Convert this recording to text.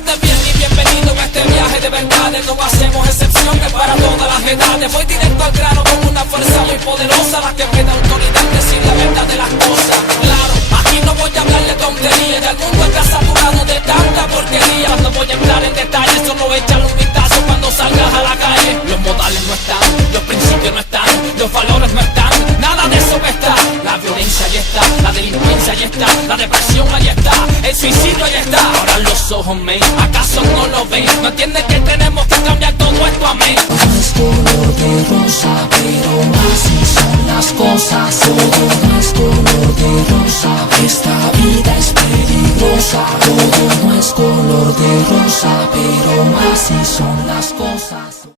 pórtate bien y bienvenido a este viaje de verdades. No hacemos excepciones para todas las edades. Voy directo al grano con una fuerza muy poderosa, la que me da autoridad decir la verdad de las cosas. Claro, aquí no voy a hablar de tonterías, ya el mundo está saturado de tanta porquería. No voy a entrar en detalles, solo echarle un vistazo cuando salgas a la calle. Los modales no están, los principios no están, los valores no están, nada de eso está. La violencia ahí está, la delincuencia ahí está, la depresión ahí está, el suicidio ahí está. Ahora los ojos, men, ¿acaso no lo ven? ¿No entienden que tenemos que cambiar todo esto, amén? No es color de rosa, pero así son las cosas. Todo no es color de rosa, esta vida es peligrosa. Todo no es color de rosa, pero así son las cosas.